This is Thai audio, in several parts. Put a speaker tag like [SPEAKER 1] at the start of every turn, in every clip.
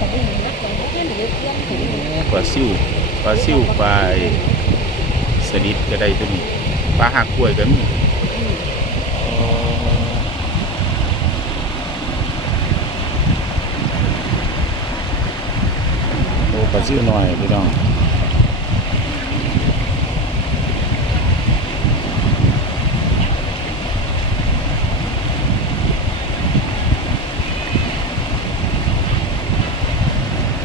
[SPEAKER 1] ปลาซิวปลาซิวปลาสลิดก็ได้ตัวนี้ปลาหักกล้วยก็มีโอ้ปลาซิวหน่อยพี่น้อง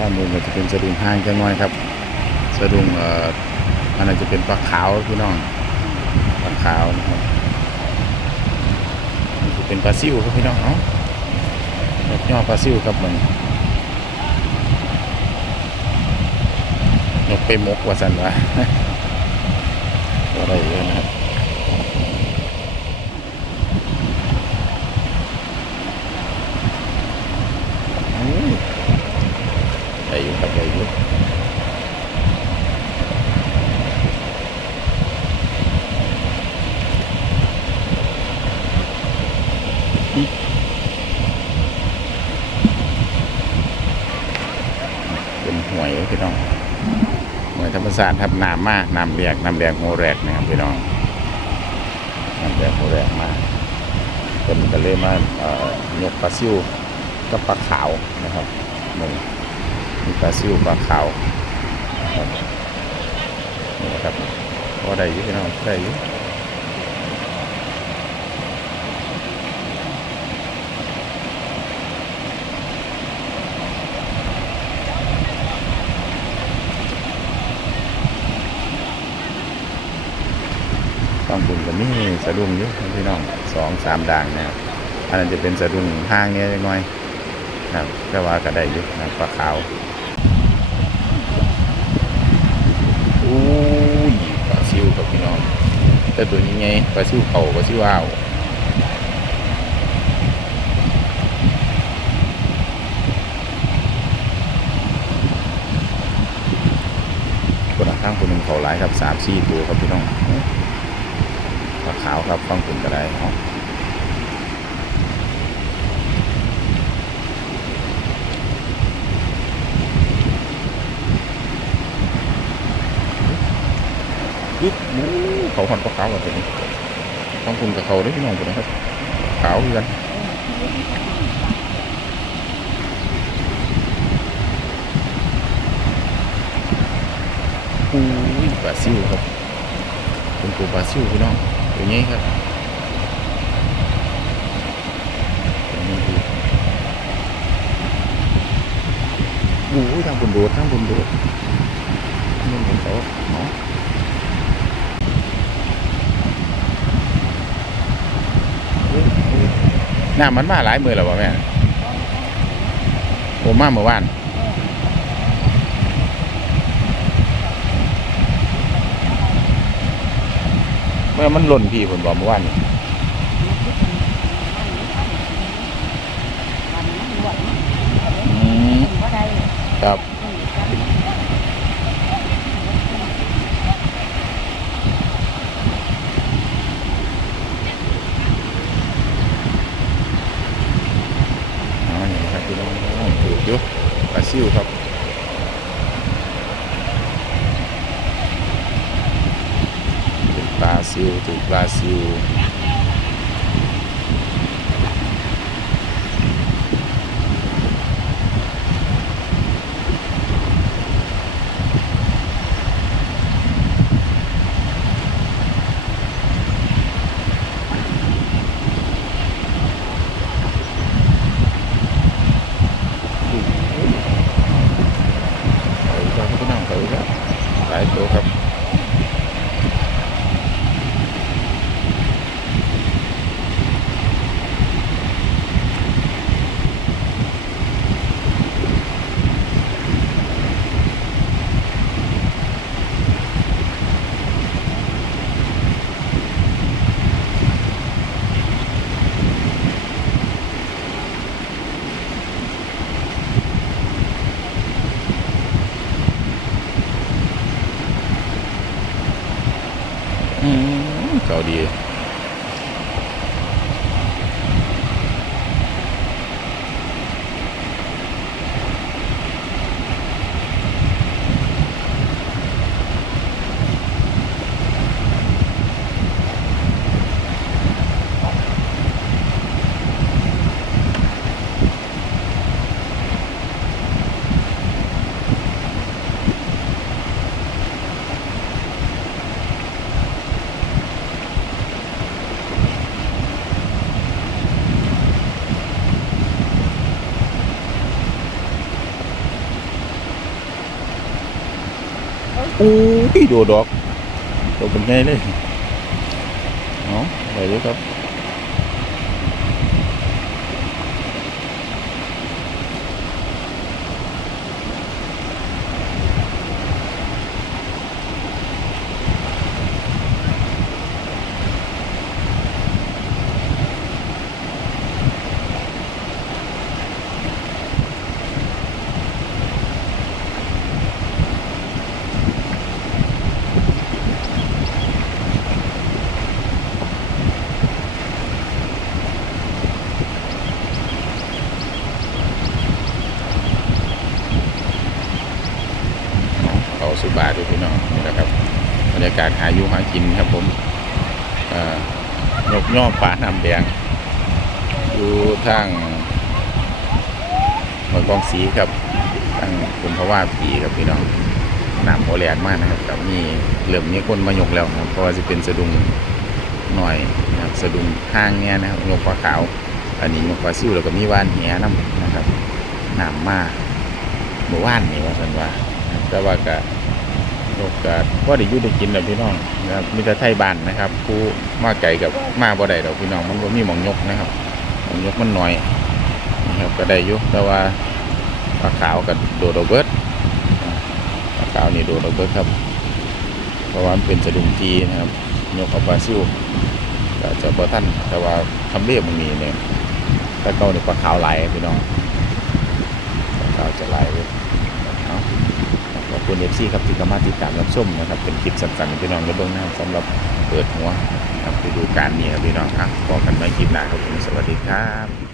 [SPEAKER 1] างบนก็จะเป็นสะดุงห้างจังน้อยครับ สะดุงเอ่ออันนั้นจะเป็นปลาขาวพี่น้องปลาขาวนะครับนี่จะเป็นปลาซิวครับพี่น้องเอ้ายกย่อปลาซิวครับมันยกไปมกว่าสันวะอะไรเยอะนะครับอุ้ยใหญ่อยู่ครับใหญ่อยู่ เป็นหวยพี่น้องหวยธรรมศาสตร์ครับน้ำมากน้ำแดกน้ำแดงโมแรกนะครับพี่น้องน้ำแดงโมแรกมาเป็นก็เลยมาเอ่อยกปลาซิวกับปลาขาวนะครับนี่มีปลาซิวปลาขาวนี่นะครับก็ได้ยู่พี่น้องได้ยู่ ต้องบุญกับนี่สะดุ้งอยู่พี่น้องสองสามด่างนะครับอันนั้นจะเป็นสะดุ้งห้างเนี้ยน้อยนะครับแต่ว่าก็ได้อยู่นะปลาขาวอู้ยปลาซิวครับพี่น้องแต่ตัวนี้ไงปลาซิวเขาปลาซิวอ้าวคนละข้างคนหนึ่งเขาหลายครับสามสี่ตัวครับพี่น้อง ขาวครับฟังคุณก็ได้อ๋อยึดหมูเขาหอนปลาขาวกับนี้ฟังคุณกับเขาได้พี่น้องตัวนะครับขาวเหมือนกันอุ้ยปลาซิวครับเป็นตัวปลาซิวพี่น้อง ตัวนี้ครับตัวนี้คืออู้ยทางบนโดดทางบนโดดทางบนบนเขาเนาะน้ำมันมาหลายมือแล้ววะแม่ โอ้มาเมื่อวาน เมื่อมันหล่นพี่ผมบอกเมื่อวานนี่อืม
[SPEAKER 2] ก็ได้
[SPEAKER 1] ครับอ๋อนี่ครับพี่น้องถูกอยู่ปลาซิวครับเป็น ปลาซิวถูกปลาซิวเขาอีกแล้วครับพี่น้องเขาอีกแล้วหลายตัวครับอื ม อ้ยโดดอกโดดเป็นไงเลยเนาะไปเลยครับ สุบาด้วยพี่น้องนี่แหละครับบรรยากาศหายู่หากินครับผมนกย่อป่าน้ำแดงอยู่ทางหอยกองสีครับทางคุณพระว่าปีครับพี่น้องน้ำโอแหลกมากนะครับกับมีเริ่มมีคนมายกแล้วครับเพราะว่าจะเป็นสะดุงหน่อยนะครับสะดุงห้างเนี่ยนะครับยกปลาขาว อันนี้ยกปลาซิวแล้วก็มีว่านแหน้ำนะครับน้ำมาเมื่อวานนี่ว่าสันว่า แต่ว่าก็โอกาสว่าได้ยู่ได้กินแหละพี่น้องนะครับมีแต่ไทยบ้านนะครับผู้มาไก่กับมาบ่ได้ดอกพี่น้องมันบ่มีหมองยกนะครับหมองยกมันหน้อยนะครับก็ได้ยู่แต่ว่าปลาขาวกับโดดเอาเบิดปลาขาวนี่โดดเอาเบิดครับเพราะว่ามันเป็นสะดุงทีนะครับยกเอาปลาซิวก็จะบ่ทันแต่ว่าทำเรียบมันมีเนี่ยแต่เก่านี่ปลาขาวหลายพี่น้องปลาขาวจะหลายเลยเอา ขอบ คุณเอฟซีครับที่เข้ามาติดตามรับชมนะครับเป็นคลิปสั้นๆพี่น้องได้เบื้องหน้าสำหรับเปิดหัวครับไปดูการนี้ครับพี่น้องครับพบกันไม่คลิปหน้าครับผมสวัสดีครับ